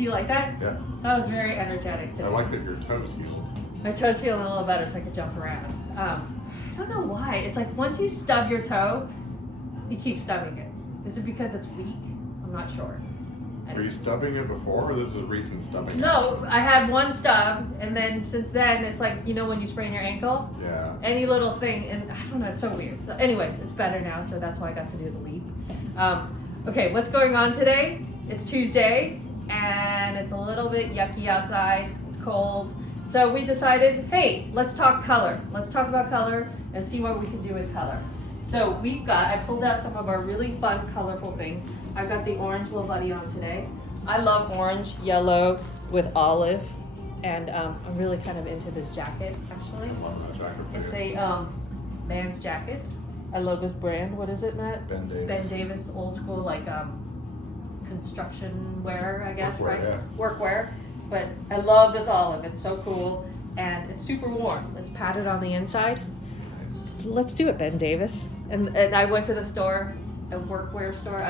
Do you like that? Yeah. That was very energetic today. I like that your toes healed. My toes feeling a little better so I could jump around. I don't know why. It's like once you stub your toe, you keep stubbing it. Is it because it's weak? I'm not sure. Were you stubbing it before, or this is recent stubbing? No, I had one stub, and then since then, it's like, you know when you sprain your ankle? Yeah. Any little thing, and I don't know, it's so weird. So anyways, it's better now, so that's why I got to do the leap. Okay, what's going on today? It's Tuesday, and it's a little bit yucky outside. It's cold. So we decided, hey, let's talk color. Let's talk about color and see what we can do with color. So I pulled out some of our really fun, colorful things. I've got the orange little buddy on today. I love orange, yellow with olive, and I'm really kind of into this jacket, actually. I love that jacket for It's you. a man's jacket. I love this brand. What is it, Matt? Ben Davis. Ben Davis, old school, like construction wear, I guess, Workwear, right? yeah. Workwear. But I love this olive. It's so cool, and it's super warm. It's padded on the inside. Nice. Let's do it, Ben Davis. And I went to the store, a workwear store.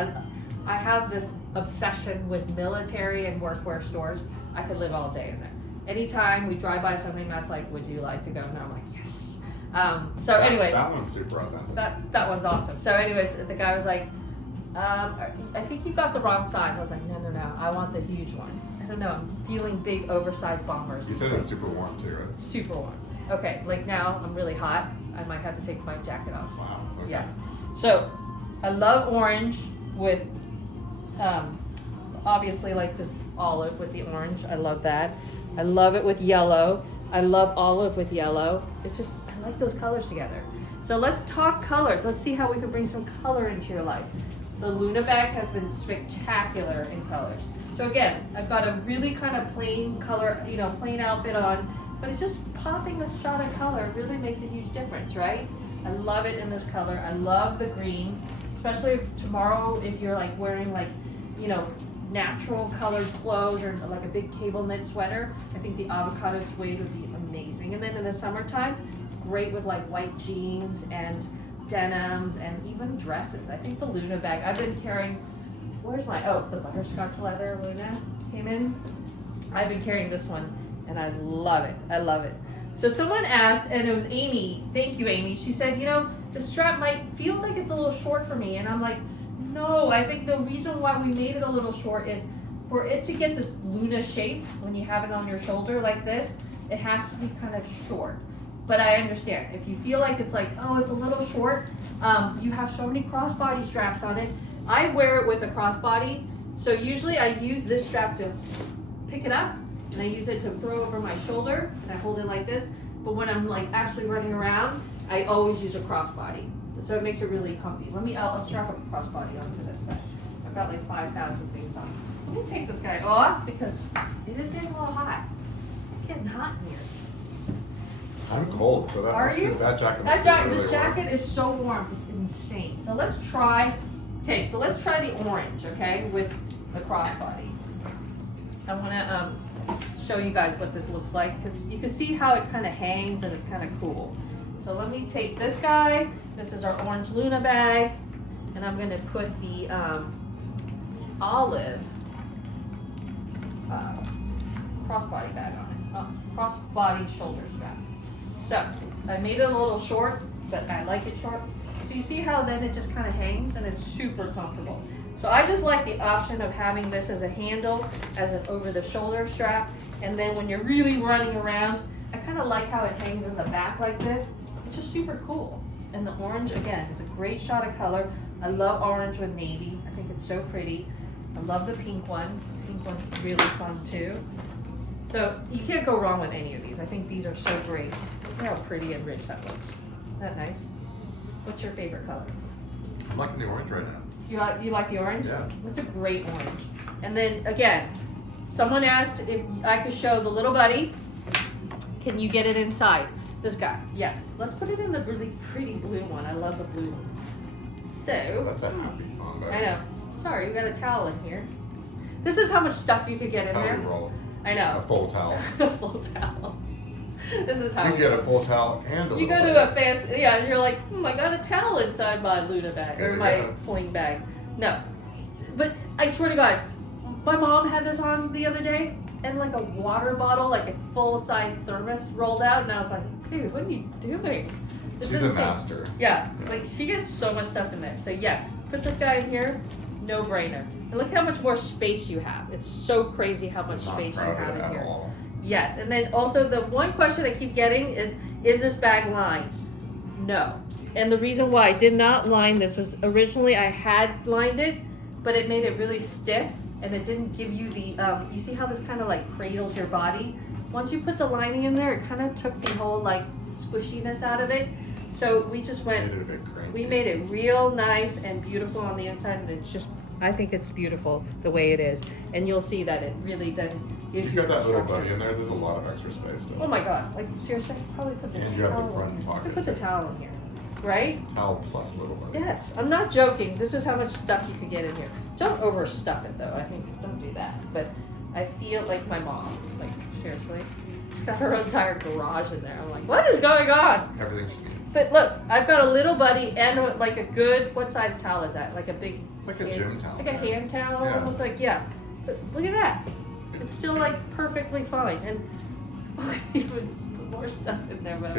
I have this obsession with military and workwear stores. I could live all day in there. Anytime we drive by something that's like, would you like to go? And I'm like, yes. Anyways. That one's super authentic. That one's awesome. So anyways, the guy was like, I think you got the wrong size. I was like, no, I want the huge one. I don't know, I'm feeling big oversized bombers. You said it's super warm too, right? Super warm. Okay, like now I'm really hot. I might have to take my jacket off. Wow. Okay. Yeah. So I love orange with, obviously like this olive with the orange. I love that. I love it with yellow. I love olive with yellow. It's just, I like those colors together. So let's talk colors. Let's see how we can bring some color into your life. The Luna bag has been spectacular in colors. So again, I've got a really kind of plain color, plain outfit on, but it's just popping a shot of color really makes a huge difference, right? I love it in this color. I love the green, especially if tomorrow, if you're like wearing like, natural colored clothes or like a big cable knit sweater, I think the avocado suede would be amazing. And then in the summertime, great with like white jeans and denims and even dresses. I think the Luna bag, I've been carrying, the butterscotch leather Luna came in. I've been carrying this one and I love it. I love it. So someone asked, and it was Amy, thank you Amy, she said, the strap feels like it's a little short for me. And I'm like, no, I think the reason why we made it a little short is for it to get this Luna shape when you have it on your shoulder like this, it has to be kind of short. But I understand, if you feel like it's like, oh, it's a little short, you have so many crossbody straps on it. I wear it with a crossbody, so usually I use this strap to pick it up, and I use it to throw over my shoulder, and I hold it like this. But when I'm like actually running around, I always use a crossbody. So it makes it really comfy. I'll strap a crossbody onto this guy. I've got like 5,000 things on. Let me take this guy off because it is getting a little hot. It's getting hot in here. I'm cold, so that must be, that jacket must be really This jacket warm. is so warm, it's insane. So let's try the orange, okay, with the crossbody. I want to show you guys what this looks like because you can see how it kind of hangs and it's kind of cool. So let me take this guy. This is our orange Luna bag, and I'm going to put the olive crossbody bag on it, crossbody shoulder strap. So I made it a little short, but I like it short. So you see how then it just kind of hangs and it's super comfortable. So I just like the option of having this as a handle, as an over the shoulder strap. And then when you're really running around, I kind of like how it hangs in the back like this. It's just super cool. And the orange, again, is a great shot of color. I love orange with navy. I think it's so pretty. I love the pink one. The pink one's really fun too. So you can't go wrong with any of these. I think these are so great. Look how pretty and rich that looks. Isn't that nice? What's your favorite color? I'm liking the orange right now. You like the orange? Yeah. That's a great orange. And then again, someone asked if I could show the little buddy. Can you get it inside? This guy, yes. Let's put it in the really pretty blue one. I love the blue one. So. That's a happy fun bag. I know. Sorry, you got a towel in here. This is how much stuff you could get That's in how there. we roll. I know. A full towel. A full towel. This is how You we get a full towel and a You little go to bag. a fancy, yeah, and you're like, I got a towel inside my Luna bag, There or you my go. sling bag. No. But I swear to God, my mom had this on the other day, and like a water bottle, like a full-size thermos rolled out, and I was like, dude, what are you doing? She's a master. Yeah, like she gets so much stuff in there. So yes, put this guy in here, no brainer. And look how much more space you have. It's so crazy how much space you have in here. All. Yes, and then also the one question I keep getting is this bag lined? No. And the reason why I did not line this was originally I had lined it, but it made it really stiff and it didn't give you the, you see how this kind of like cradles your body? Once you put the lining in there, it kind of took the whole like squishiness out of it. So we just went, we made it real nice and beautiful on the inside, and it's just, I think it's beautiful the way it is. And you'll see that it really then gives you. You've got that little buddy in there, there's a lot of extra space still. Oh my God, like seriously, I could probably put the towel. And you have the front pocket. I could put the towel in here, right? Towel plus little buddy. Yes, I'm not joking. This is how much stuff you could get in here. Don't overstuff it though, I think, don't do that. But I feel like my mom, like seriously. She's got her entire garage in there. I'm like, what is going on? Everything she needs. But look, I've got a little buddy and like a good, what size towel is that? Like a big... It's like a gym towel. Like a hand towel, yeah. Almost like, yeah. But look at that. It's still like perfectly fine. And even put more stuff in there, but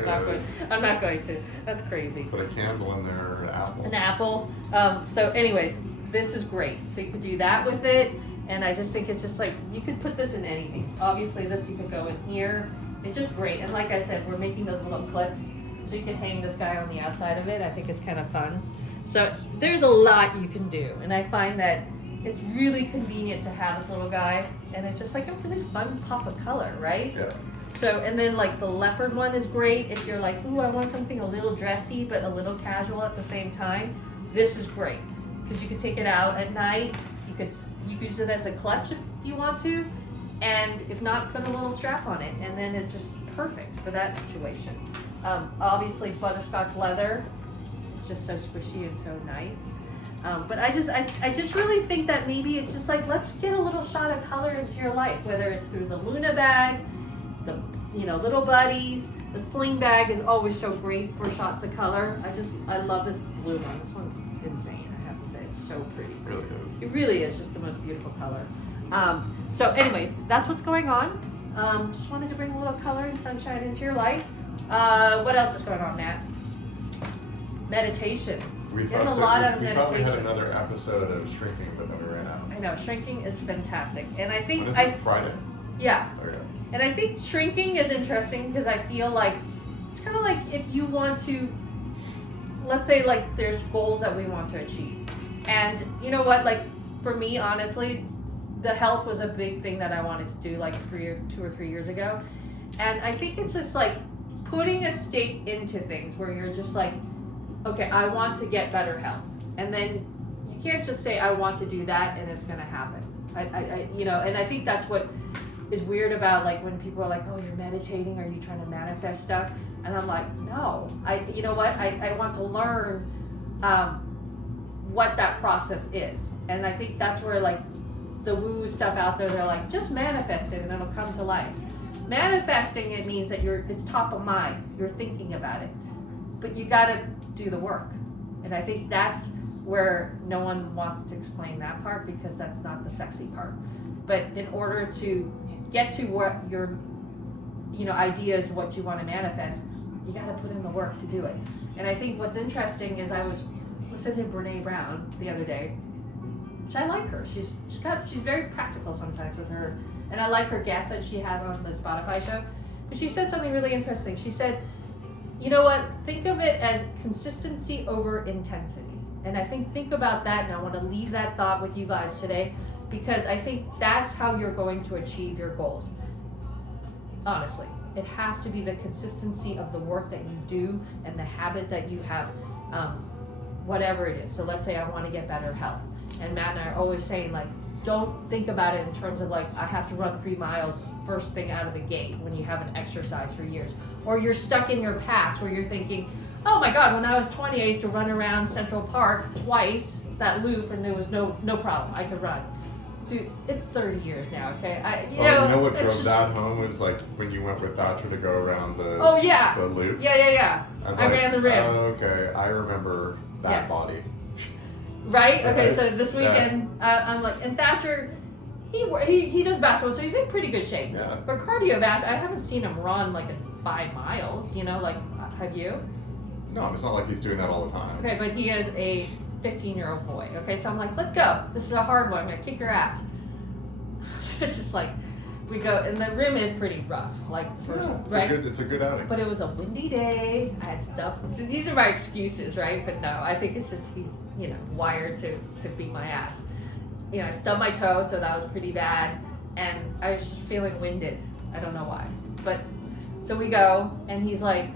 I'm not going to. That's crazy. Put a candle in there, an apple. An apple. So anyways, this is great. So you could do that with it. And I just think it's just like, you could put this in anything. Obviously this you could go in here. It's just great. And like I said, we're making those little clips so you can hang this guy on the outside of it. I think it's kind of fun. So there's a lot you can do. And I find that it's really convenient to have this little guy. And it's just like a really fun pop of color, right? Yeah. So, and then like the leopard one is great if you're like, ooh, I want something a little dressy but a little casual at the same time. This is great because you could take it out at night. You could use it as a clutch if you want to, and if not, put a little strap on it, and then it's just perfect for that situation. Obviously, butterscotch leather is just so squishy and so nice. But I just really think that maybe it's just like, let's get a little shot of color into your life, whether it's through the Luna bag, the little buddies. The sling bag is always so great for shots of color. I love this blue one. This one's insane. I have to say, it's so pretty. It really is. It really is just the most beautiful color. So anyways, that's what's going on. Just wanted to bring a little color and sunshine into your life. What else is going on, Matt? Meditation. We Getting thought a lot out of we thought we had meditation. another episode of Shrinking, but then we ran out. I know, shrinking is fantastic. And I think What is it, Friday? Yeah. Okay. And I think shrinking is interesting because I feel like it's kind of like if you want to, let's say like there's goals that we want to achieve. And you know what, like for me, honestly, the health was a big thing that I wanted to do like 2 or 3 years ago. And I think it's just like putting a stake into things where you're just like, okay, I want to get better health. And then you can't just say, I want to do that and it's going to happen. And I think that's what is weird about like when people are like, oh, you're meditating, are you trying to manifest stuff? And I'm like, no, you know what? I want to learn what that process is. And I think that's where like the woo stuff out there, they're like, just manifest it and it'll come to life. Manifesting it means that it's top of mind, you're thinking about it, but you got to do the work. And I think that's where no one wants to explain that part because that's not the sexy part. But in order to get to what your ideas, what you want to manifest, you got to put in the work to do it. And I think what's interesting is I was listening to Brene Brown the other day, which I like her. She's very practical sometimes with her, and I like her guests that she has on the Spotify show. But she said something really interesting. She said, you know what? Think of it as consistency over intensity. And I think about that, and I want to leave that thought with you guys today because I think that's how you're going to achieve your goals. Honestly, it has to be the consistency of the work that you do and the habit that you have, whatever it is. So let's say I want to get better health. And Matt and I are always saying, like, don't think about it in terms of like, I have to run 3 miles first thing out of the gate when you haven't exercised for years. Or you're stuck in your past where you're thinking, oh my God, when I was 20, I used to run around Central Park twice, that loop, and there was no problem. I could run. Dude, it's 30 years now, okay? You know what drove that home was like when you went with Thatcher to go around the the loop. Yeah. I ran the rim. Oh, okay. I remember that body. Right? Okay, so this weekend, I'm like, and Thatcher, He does basketball, so he's in pretty good shape. Yeah. But cardiovascular, I haven't seen him run like 5 miles. You know, like have you? No, it's not like he's doing that all the time. Okay, but he is a 15-year-old boy. Okay, so I'm like, let's go. This is a hard one. I'm gonna kick your ass. It's just like we go, and the rim is pretty rough. Like the first, right? It's a good outing. But it was a windy day. I had stuff. These are my excuses, right? But no, I think it's just he's wired to beat my ass. I stubbed my toe, so that was pretty bad, and I was just feeling winded. I don't know why, but so we go, and he's like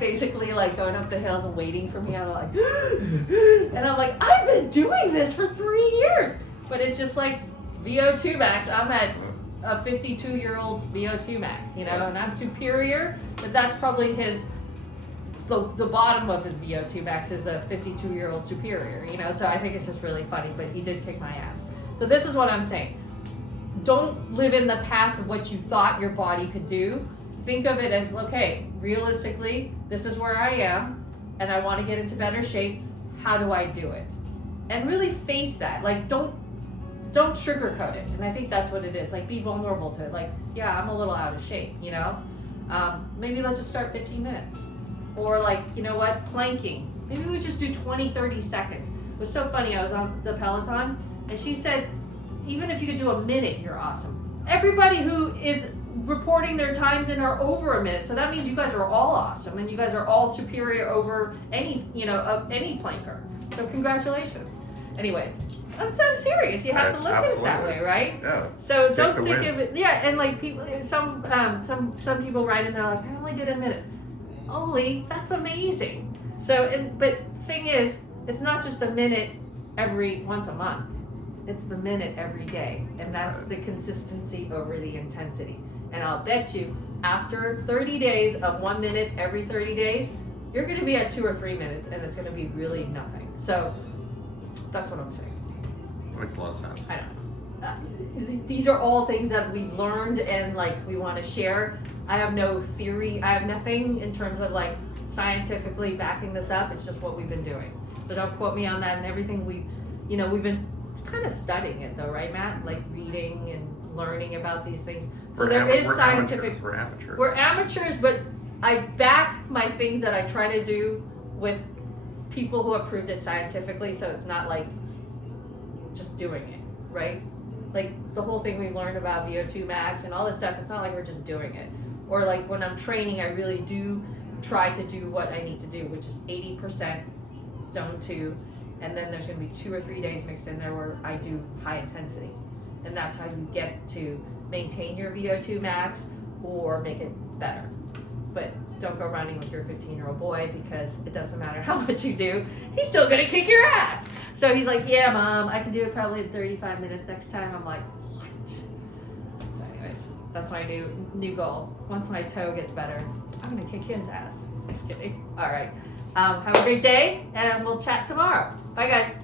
basically like going up the hills and waiting for me. I'm like, and I'm like, I've been doing this for 3 years, but it's just like VO2 max. I'm at a 52-year-old's VO2 max, and I'm superior, but that's probably the bottom of his VO2 max is a 52-year-old superior, so I think it's just really funny, but he did kick my ass. So this is what I'm saying. Don't live in the past of what you thought your body could do. Think of it as, okay, realistically, this is where I am, and I want to get into better shape. How do I do it? And really face that. Like, don't sugarcoat it. And I think that's what it is. Like, be vulnerable to it. Like, yeah, I'm a little out of shape, Maybe let's just start 15 minutes. Or like, you know what, planking. Maybe we just do 20, 30 seconds. It was so funny, I was on the Peloton, and she said, even if you could do a minute, you're awesome. Everybody who is reporting their times in are over a minute, so that means you guys are all awesome, and you guys are all superior over any planker. So congratulations. Anyways, I'm so serious. You have to look at it that way, right? Yeah. So don't think of it. Yeah, and like people, some people write in there like, I only did a minute. Holy, that's amazing. So, but thing is, it's not just a minute once a month. It's the minute every day, and that's the consistency over the intensity. And I'll bet you, after 30 days of 1 minute every 30 days, you're going to be at 2 or 3 minutes, and it's going to be really nothing. So that's what I'm saying. Makes a lot of sense. I know. These are all things that we've learned and like we want to share. I have no theory. I have nothing in terms of like scientifically backing this up. It's just what we've been doing. So don't quote me on that. And everything we've been kind of studying it though, right, Matt? Like reading and learning about these things. So there is scientific. We're amateurs. We're amateurs, but I back my things that I try to do with people who have proved it scientifically. So it's not like just doing it, right? Like the whole thing we learned about VO2 max and all this stuff, it's not like we're just doing it. Or like when I'm training, I really do try to do what I need to do, which is 80% zone 2, and then there's going to be 2 or 3 days mixed in there where I do high intensity. And that's how you get to maintain your VO2 max or make it better. But don't go running with your 15-year-old boy because it doesn't matter how much you do, he's still going to kick your ass. So he's like, yeah, Mom, I can do it probably in 35 minutes next time. I'm like, what? So anyways, that's my new goal. Once my toe gets better, I'm going to kick his ass. Just kidding. All right. Have a great day, and we'll chat tomorrow. Bye, guys.